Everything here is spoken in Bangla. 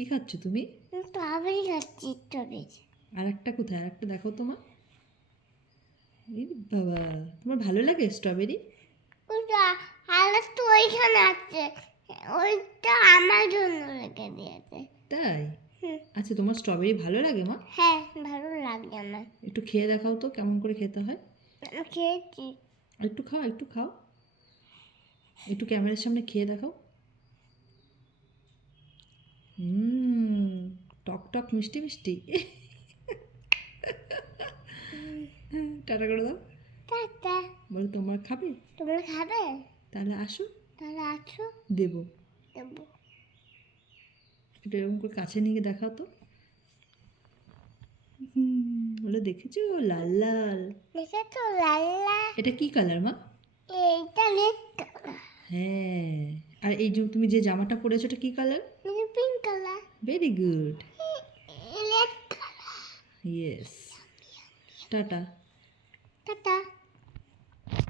কি খাচ্ছ তুমি? স্ট্রবেরি খাচ্ছি, স্ট্রবেরি। আর একটা কোথায়? আর একটা দেখো তোমার। বাবা, তোমার ভালো লাগে স্ট্রবেরি? ওটা আর একটু ওইখানে আছে, ওইটা আমার জন্য রেখে দিয়েছে। তাই? হুম। আচ্ছা, তোমার স্ট্রবেরি ভালো লাগে মা? হ্যাঁ, ভালো লাগে আমার। একটু খেয়ে দেখাও তো কেমন করে খেতে হয়। আমি খেয়েছি। একটু খাও, একটু খাও, একটু ক্যামেরার সামনে খেয়ে দেখাও। টক টক মিষ্টি মিষ্টি। টাটা করে দাও। টাটা। বলো তোমার খাবে? তোমরা খাবে? তাহলে আসো, তাহলে আছো, দেবো। দেবো। একটু এরকম করে কাছে নিয়ে দেখাও তো। বলে দেখেছো, লাল লাল। দেখেছো লাল্লা? এটা কি কালার মা? এইটা রেড কালার, হ্যাঁ। আর এই যে তুমি যে জামাটা পরেছো এটা কি কালার? এটা pink colour, very good. Red colour. Yes. Tata. Tata.